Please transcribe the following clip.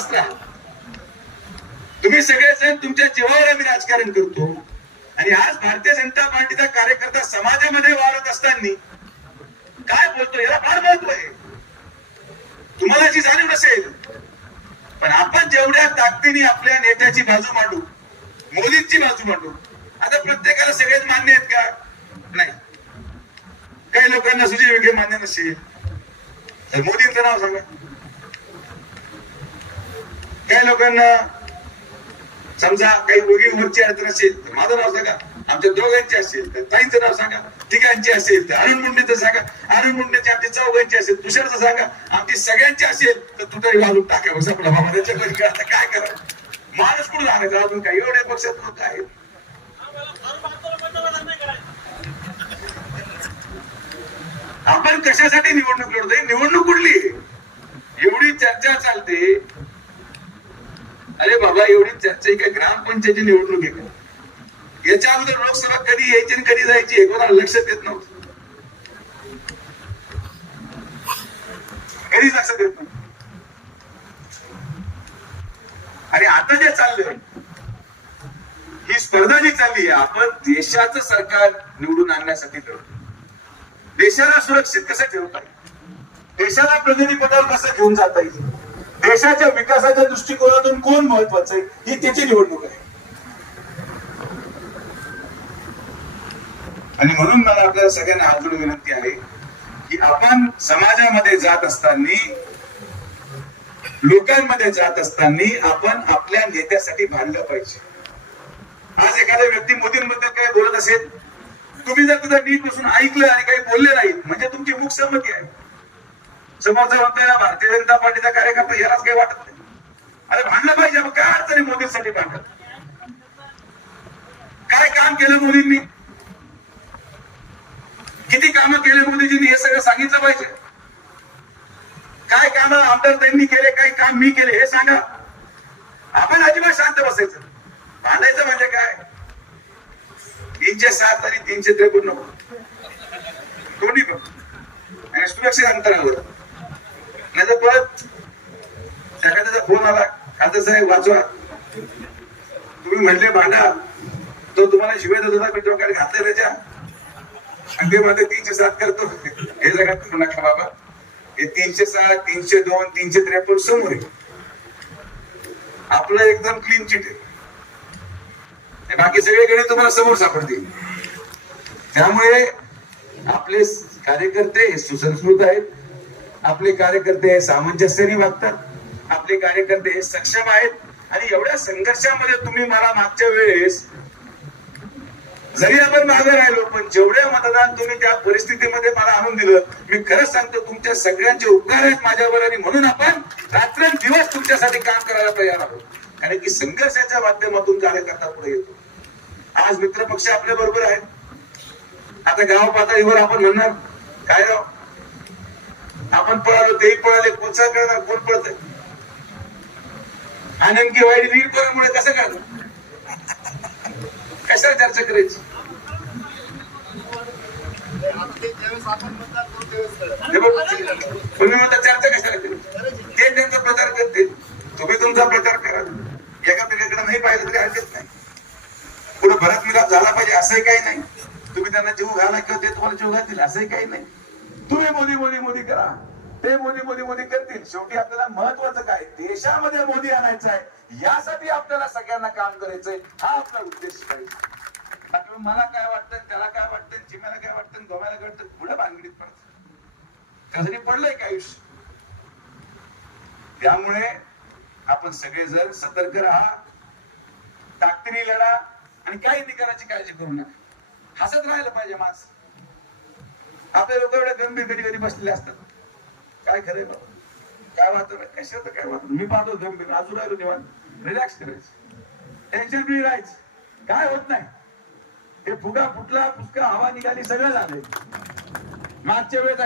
असता तुम्ही सगळेजण तुमच्या जीवावर आम्ही राजकारण करतो. आणि आज भारतीय जनता पार्टीचा कार्यकर्ता समाजामध्ये वावरत असताना काय बोलतो याला फार महत्त्व आहे. तुम्हाला जी जाणीव नसेल पण आपण जेवढ्या ताकदीने आपल्या नेत्याची बाजू मांडू मोदींची बाजू मांडू आता प्रत्येकाला सगळेच मान्य आहेत का? नाही. काही लोकांना सुजय विखे मान्य नसेल तर मोदींचं नाव सांगा. काही लोकांना समजा काही दोघी वरची अडचण असेल तर माझं नाव सांगा. आमच्या दोघांची असेल तर ताईचं नाव सांगा. तिघांची असेल तर अरुण मुंडेचं सांगा. अरुण मुंडेची आमची चौघांची असेल तुषारचं सांगा. आमची सगळ्यांची असेल तर तुझं घालून टाका बस आपला बाबा. त्याच्याकडे आता काय करा माणूस कुठं आणायचा अजून काय एवढ्या पक्षात लोक आहेत. आपण कशासाठी निवडणूक लढतोय? निवडणूक कुठली? एवढी चर्चा चालते. अरे बाबा एवढी चर्चा काय ग्रामपंचायतची निवडणूक आहे का? याच्या अगोदर लोकसभा कधी यायची आणि कधी जायची हे कोणाला लक्षात येत नव्हतं. कधीच लक्षात येत नव्हतं. आणि आता जे चाललंय ही स्पर्धा जी चालली आहे आपण देशाचं सरकार निवडून आणण्यासाठी लढतो देशाला सुरक्षित कसं ठेवता येईल? देशाला प्रगतीपथावर कसं घेऊन जाता येईल? देशाच्या विकासाच्या दृष्टिकोनातून कोण महत्वाचं आहे ही त्याची निवडणूक आहे. आणि म्हणून मला आपल्याला सगळ्यांना हात जोडून विनंती आहे की आपण समाजामध्ये जात असताना लोकांमध्ये जात असताना आपण आपल्या नेत्यासाठी भांडलं पाहिजे. आज एखाद्या व्यक्ती मोदींबद्दल काय बोलत असेल तुम्ही जर तुझा नीट बसून ऐकलं आणि काही बोलले नाही म्हणजे तुमची मुख सहमती आहे. समोरचा म्हणतोय ना भारतीय जनता पार्टीचा कार्यकर्ता यालाच काही वाटत नाही. अरे भांडलं पाहिजे मग काय अडचणी मोदींसाठी भांडत काय काम केलं मोदींनी? किती कामं केले मोदीजींनी हे सगळं सांगितलं पाहिजे. काय काम आमदार त्यांनी केले काय काम मी केले हे सांगा. आपण अजिबात शांत बसायचं. भांडायचं म्हणजे काय? तीनशे सात आणि तीनशे त्रेपन्न कोणी दोन्ही पण. आणि सुरक्षित अंतरावर. नाही परत एखाद्याचा फोन आला खातं साहेब वाचवा. तुम्ही म्हणले भांडा. तो तुम्हाला शिवाय देत होता पेट्रोल कार्ड घातले त्याच्या. आणि ते मध्ये तीनशे सात करतो. हे जगात करू नका बाबा? हे तीनशे सात तीनशे दोन तीनशे त्रेपन्न समोर आपलं एकदम क्लीन चिट आहे. बाकी सगळे गणित तुम्हाला समोर सापडतील. त्यामुळे आपले कार्यकर्ते हे सुसंस्कृत आहेत. आपले कार्यकर्ते हे सामंजस्याने वागतात आपले कार्यकर्ते हे सक्षम आहेत आणि एवढ्या संघर्षामध्ये तुम्ही मला मागच्या वेळेस जरी आपण मागे राहिलो पण जेवढे मतदान तुम्ही त्या परिस्थितीमध्ये मला आणून दिलं मी खरंच सांगतो तुमच्या सगळ्यांचे उपकार आहेत माझ्यावर आणि म्हणून आपण रात्रंदिवस तुमच्यासाठी काम करायला तयार आहोत. कारण की संघर्षाच्या माध्यमातून कार्यकर्ता पुढे येतो. आज मित्र पक्ष आपल्या बरोबर आहेत. आता गाव पातळीवर आपण म्हणणार काय राव आपण पळालो तेही पळाले. कोणचा करणार कोण पळत आनंद की वाईट नीट मुळे कसं करणार? कशाला चर्चा करायची? तुम्ही म्हणता चर्चा कशाला ते त्यांचा प्रचार करते तुम्ही तुमचा प्रचार करा. एकामेकाकडे नाही पाहिजे तरी हरकत नाही. पुढे भरत मिलाप झाला पाहिजे असंही काही नाही. तुम्ही त्यांना जीव घाला किंवा ते तुम्हाला जीव घालतील असंही काही नाही. तुम्ही मोदी मोदी मोदी करा. ते मोदी मोदी मोदी करतील. शेवटी आपल्याला महत्वाचं काय? देशामध्ये मोदी आणायचं आहे. यासाठी आपल्याला सगळ्यांना काम करायचंय. हा आपला उद्देश पाहिजे मला काय वाटतं त्याला काय वाटतं जिम्याला काय वाटतं गोव्याला काय वाटतं पुढे भानगडीत पडत कधी पडलंय काय आयुष्य? त्यामुळे आपण सगळेजण सतर्क राहा ताकदीने लढा आणि काही निकालाची काळजी करू नका. हसत राहिलं पाहिजे माणसं. आपले लोक एवढे गंभीर कधी कधी बसलेले असतात. काय खरंय काय वाटत कशाच काय वाटत मी पाहतो गंभीर. अजून राहिलो निवांत. रिलॅक्स करायचं. टेन्शन फ्री राहायचं. काय होत नाही. हे फुगा फुटला पुसका हवा निघाली सगळं झालंय. मागच्या वेळेस